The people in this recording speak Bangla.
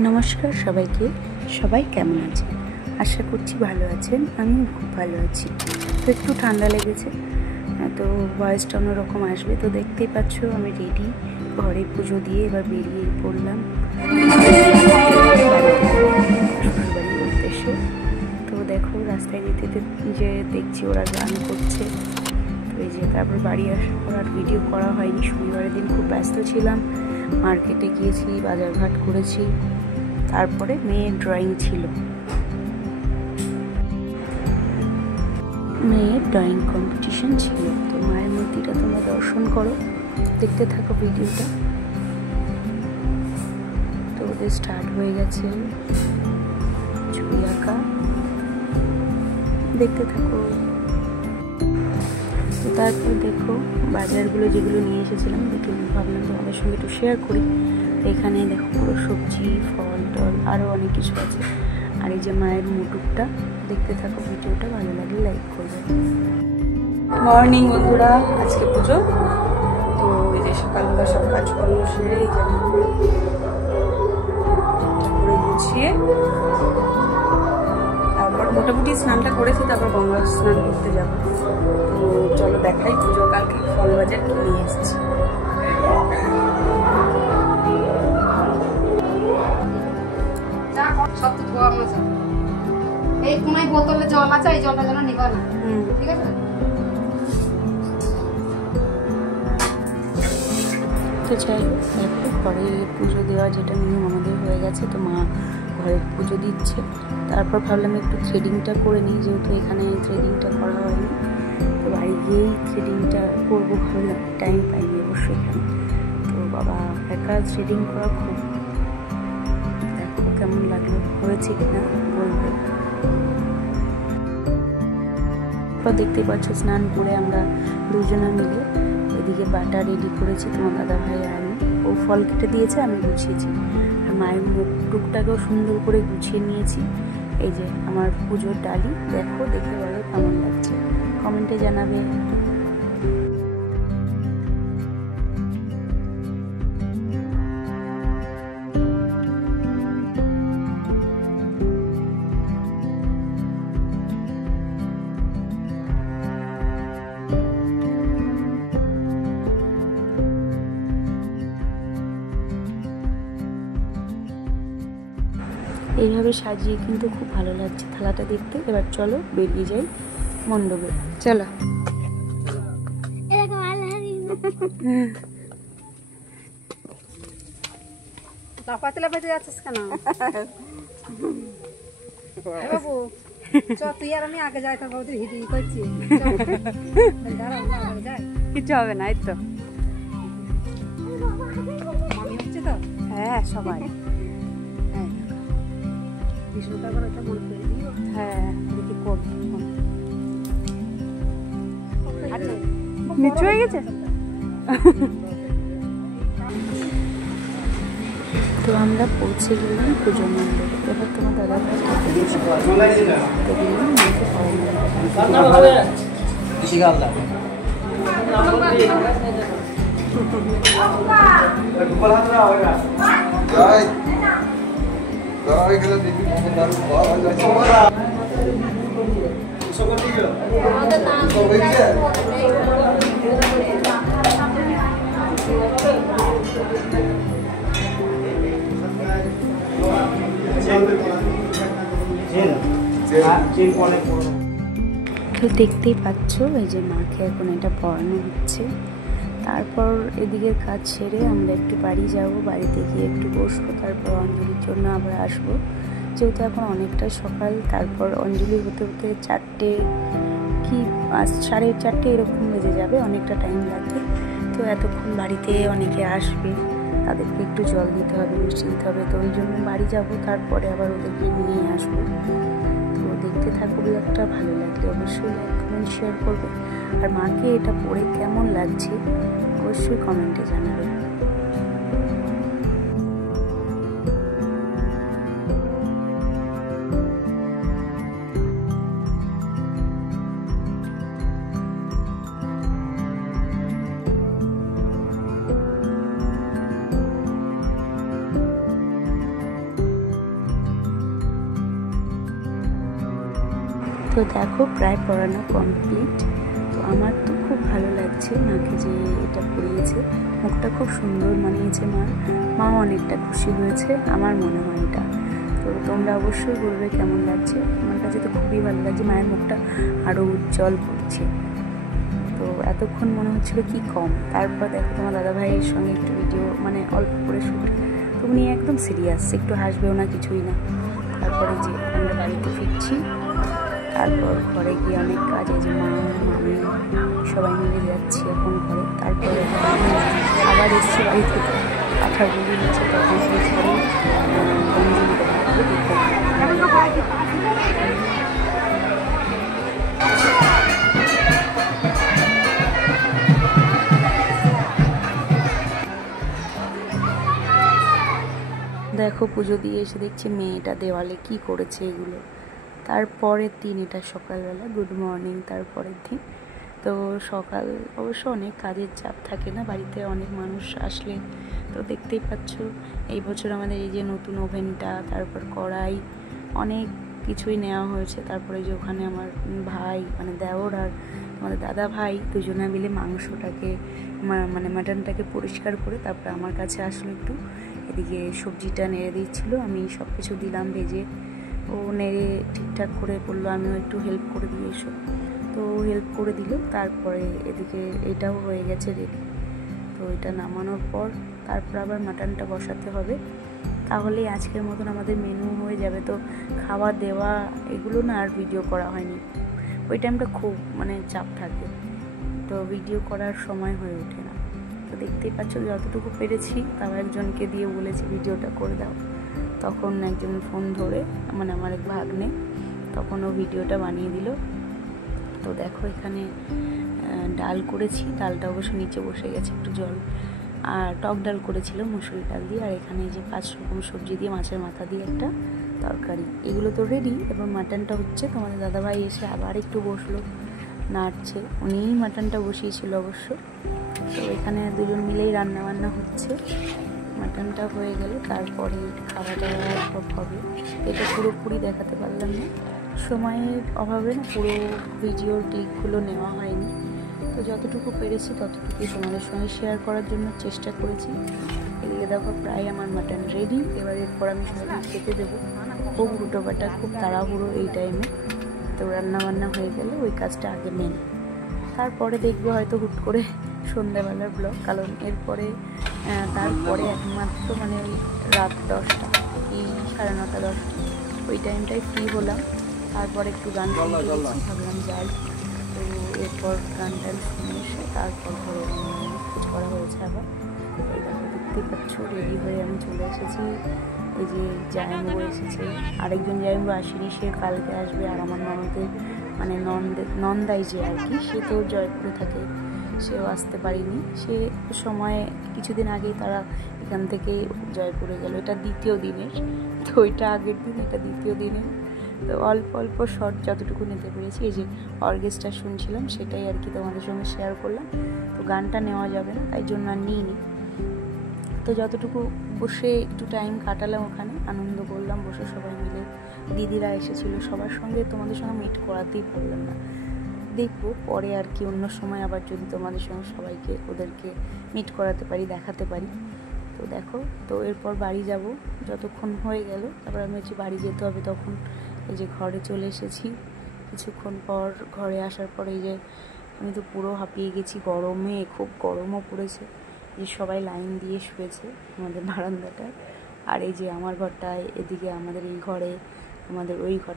নমস্কার সবাইকে। সবাই কেমন আছেন? আশা করছি ভালো আছেন। আমিও খুব ভালো আছি। তো একটু ঠান্ডা লেগেছে, তো ভয়েসটা অন্যরকম আসবে। তো দেখতেই পাচ্ছ আমি রেডি, ঘরে পুজো দিয়ে এবার বেরিয়ে পড়লাম শ্বশুরবাড়ির উদ্দেশ্যে। তো দেখো রাস্তায় যেতে যে দেখছি ওরা গান করছে। তো এই যে তারপর বাড়ি আসার পর আর ভিডিও করা হয়নি। শনিবারের দিন খুব ব্যস্ত ছিলাম, মার্কেটে গিয়েছি, বাজারঘাট করেছি। তারপরে মেয়ের ড্রয়িং ছিল, মেয়ের ড্রয়িং কম্পিটিশন ছিল। তো মায়ের মূর্তিটা তোমরা দর্শন করো, দেখতে থাকো ভিডিওটা। তো ওদের স্টার্ট হয়ে গেছে ছবি আঁকা, দেখতে থাকো। তো তারপর দেখো বাজারগুলো যেগুলো নিয়ে এসেছিলাম, দেখে ভাবলাম তোমাদের সঙ্গে একটু শেয়ার করি। তো এখানে দেখো পুরো সবজি, ফল টল আরও অনেক কিছু আছে। আর এই যে মায়ের মুটুকটা, দেখতে থাকো ভিডিওটা, ভালো লাগলে লাইক করবে। মর্নিং বন্ধুরা, আজকে পুজো। তো এই যে সকালবেলা সব কাজকর্ম সেরে এই যে করে গুছিয়ে তারপর মোটামুটি স্নানটা করেছি, তারপর গঙ্গা স্নান করতে যাবো। তো চলো দেখাই পুজো কালকে ফল বাজার কি নিয়ে এসেছি। এই কোনায় বোতলে জল আছে, এই জলটা যেন নিবা না, ঠিক আছে? তো যাই হোক, দেখো ঘরে পুজো দেওয়া যেটা নিয়ম আমাদের হয়ে গেছে। তো মা ঘরে পুজো দিচ্ছে। তারপর ভাবলাম একটু থ্রেডিংটা করে নিই, যেহেতু এখানে থ্রেডিংটা করা হয়নি। তো বাড়ি গিয়েই থ্রেডিংটা করবো ভাবলাম, টাইম পাইনি অবশ্যই এখানে। তো বাবা একা থ্রেডিং করা খুব, দেখো কেমন লাগলো, হয়েছে কিনা বলবে। তো দেখতেই পাচ্ছ স্নান করে আমরা দুজনে মিলে এদিকে বাটা রেডি করেছি, তোমার দাদা ভাই আর আমি। ও ফল কেটে দিয়েছে, আমি গুছিয়েছি। আর মায়ের মুখটুকটাকেও সুন্দর করে গুছিয়ে নিয়েছি। এই যে আমার পুজোর ডালি, দেখো, দেখে বলো কেমন লাগছে, কমেন্টে জানাবে। এইভাবে সাজিয়ে কিন্তু খুব ভালো লাগছে থালাটা দেখতে। এবার চলো বেরিয়ে যাই মণ্ডপে, চলো। লাফাতে লাফাতে যাচ্ছিস কেন বাবু? চ, তুই আর আমি আগে যাই, তারপর তুই হিটি করছি। কিছু হবে না, এই তো মামি হচ্ছে তো, হ্যাঁ সবাই। হ্যাঁ দেখি করবো। নিচু হয়ে গেছে। তো আমরা পৌঁছে গেলাম পুজো মণ্ডপে। এবার তোমার দাদা ভাই তো দেখতেই পাচ্ছ এই যে মাকে এখন এটা পড়ানো হচ্ছে। তারপর এদিকের কাজ সেরে আমরা একটু বাড়ি যাব, বাড়িতে গিয়ে একটু বসবো, তারপর অঞ্জলির জন্য আবার আসবো। যেহেতু এখন অনেকটা সকাল, তারপর অঞ্জলি হতে হতে 4টে কি 4:30 এরকম বেজে যাবে, অনেকটা টাইম লাগবে। তো এতক্ষণ বাড়িতে অনেকে আসবে, তাদেরকে একটু জল দিতে হবে, মিষ্টি দিতে হবে। তো ওই জন্য বাড়ি যাব, তারপরে আবার ওদেরকে নিয়ে আসবো। তো দেখতে থাকো ব্লগটা, ভালো লাগলে অবশ্যই লাইক কমেন্ট শেয়ার করবে। আর মাকে এটা পড়ে কেমন লাগছে অবশ্যই কমেন্টে জানাবে। তো দেখো প্রায় পড়ানো কমপ্লিট। তো আমার তো খুব ভালো লাগছে মাকে যে এটা পরিয়েছে, মুখটা খুব সুন্দর মানিয়েছে মাও অনেকটা খুশি হয়েছে আমার মনে হয় এটা। তো তোমরা অবশ্যই বলবে কেমন লাগছে। আমার কাছে তো খুবই ভালো লাগছে, মায়ের মুখটা আরও উজ্জ্বল করছে। তো এতক্ষণ মনে হচ্ছিল কি কম, তারপর দেখো তোমার দাদাভাইয়ের সঙ্গে একটু ভিডিও মানে অল্প করে শ্যুট, তুমি একদম সিরিয়াস, একটু হাসবেও না কিছুই না। তারপরে যে আমরা বাড়িতে ফিরছি, তারপর ঘরে গিয়ে অনেক কাজ, এই যে মা মামি সবাই মিলে যাচ্ছি এখন ঘরে। তারপরে আবার এসছি বাড়ি থেকে, কাঁথা গুলি নিচ্ছে, তখন এছাড়াও অঞ্জলি দেখো। দেখো পুজো দিয়ে এসে দেখছি মেয়েটা দেওয়ালে কি করেছে এগুলো। তারপরের দিন এটা সকালবেলা, গুড মর্নিং তারপরের দিন। তো সকাল অবশ্য অনেক কাজের চাপ থাকে না বাড়িতে, অনেক মানুষ আসলে। তো দেখতেই পাচ্ছ এই বছর আমাদের এই যে নতুন ওভেনটা, তারপর কড়াই, অনেক কিছুই নেওয়া হয়েছে। তারপরে যে ওখানে আমার ভাই মানে দেওর আর আমাদের দাদা ভাই দুজনে মিলে মাংসটাকে মানে মাটনটাকে পরিষ্কার করে তারপরে আমার কাছে আসলো একটু, এদিকে সবজিটা নেড়ে দিচ্ছিলো, আমি সব কিছু দিলাম ভেজে, ও নেড়ে ঠিকঠাক করে বললো আমিও একটু হেল্প করে দিয়ে এসো। তো হেল্প করে দিল। তারপরে এদিকে এটাও হয়ে গেছে রেডি। তো এটা নামানোর পর তারপর আবার মাটনটা বসাতে হবে, তাহলেই আজকের মতন আমাদের মেনু হয়ে যাবে। তো খাওয়া দেওয়া এগুলো না আর ভিডিও করা হয়নি, ওই টাইমটা খুব মানে চাপ থাকে, তো ভিডিও করার সময় হয়ে ওঠে না। তো দেখতেই পাচ্ছ যতটুকু পেরেছি, তাও একজনকে দিয়ে বলেছি ভিডিওটা করে দাও, তখন একজন ফোন ধরে মানে আমার এক ভাগ্নে, তখন ও ভিডিওটা বানিয়ে দিল। তো দেখো এখানে ডাল করেছি, ডালটা অবশ্য নিচে বসে গেছে একটু জল, আর টক ডাল করেছিল মুসুরি ডাল দিয়ে, আর এখানে যে 5 রকম সবজি দিয়ে মাছের মাথা দিয়ে একটা তরকারি, এগুলো তো রেডি। এবং মাটনটা হচ্ছে, তোমাদের দাদাভাই এসে আবার একটু বসলো নাড়ছে, উনিই মাটনটা বসিয়েছিল অবশ্য। তো এখানে দুজন মিলেই রান্নাবান্না হচ্ছে। মাটনটা হয়ে গেলে তারপরে খাওয়া দাওয়া সব হবে। এটা পুরোপুরি দেখাতে পারলাম না, সময়ের অভাবে না পুরো ভিডিওর দিকগুলো নেওয়া হয়নি। তো যতটুকু পেরেছি ততটুকুই তোমাদের সঙ্গে শেয়ার করার জন্য চেষ্টা করেছি। এদিকে দেখো প্রায় আমার মাটন রেডি, এবার এরপর আমি সবাইকে খেতে দেবো। খুব হুটোপাটা, খুব তাড়াহুড়ো এই টাইমে। তো রান্নাবান্না হয়ে গেলে ওই কাজটা আগে মেন, তারপরে দেখবে হয়তো হুট করে সন্ধ্যাবেলার ব্লগ, কারণ এরপরে তারপরে একমাত্র মানে ওই রাত 10টা কি 9:30 10টা ওই টাইমটাই ফ্রি হলাম। তারপর একটু গান শুনতে গেছি, ভাবলাম যাই। তো এরপর গান টান শুনে এসে তারপর ঘরে কিছু করা হয়েছে আবার। এই দেখো দেখতেই পাচ্ছ রেডি হয়ে আমি চলে এসেছি। এই যে জায়ম্বু এসেছে, আরেকজন জায়ম্বু আসেনি, সে কালকে আসবে। আর আমার ননদের মানে নন্দাই যে আর কি, সে তো জয়পুরে থাকে, সেও আসতে পারিনি। সে সময় কিছুদিন আগেই তারা এখান থেকে জয়পুরে গেল, এটা দ্বিতীয় দিনের। তো ওইটা আগের দিন, এটা দ্বিতীয় দিনের। তো অল্প অল্প শর্ট যতটুকু নিতে পেরেছি, এই যে অর্কেস্ট্রা শুনছিলাম সেটাই আর কি তোমাদের সঙ্গে শেয়ার করলাম। তো গানটা নেওয়া যাবে না তাই জন্য আর নিইনি। তো যতটুকু বসে একটু টাইম কাটালাম ওখানে, আনন্দ করলাম বসে সবাই মিলে। দিদিরা এসেছিলো, সবার সঙ্গে তোমাদের সঙ্গে মিট করাতেই পারলাম না। দেখবো পরে আর কি অন্য সময় আবার যদি তোমাদের সঙ্গে সবাইকে ওদেরকে মিট করাতে পারি, দেখাতে পারি। তো দেখো, তো এরপর বাড়ি যাব, যতক্ষণ হয়ে গেল তারপর আমি হচ্ছে বাড়ি যেতে হবে। তখন এই যে ঘরে চলে এসেছি, কিছুক্ষণ পর ঘরে আসার পরে এই যে আমি তো পুরো হাঁপিয়ে গেছি গরমে, খুব গরমও পড়েছে। যে সবাই লাইন দিয়ে শুয়েছে আমাদের বারান্দাটায়, আর এই যে আমার ঘরটায়, এদিকে আমাদের এই ঘরে, আমাদের ওই ঘর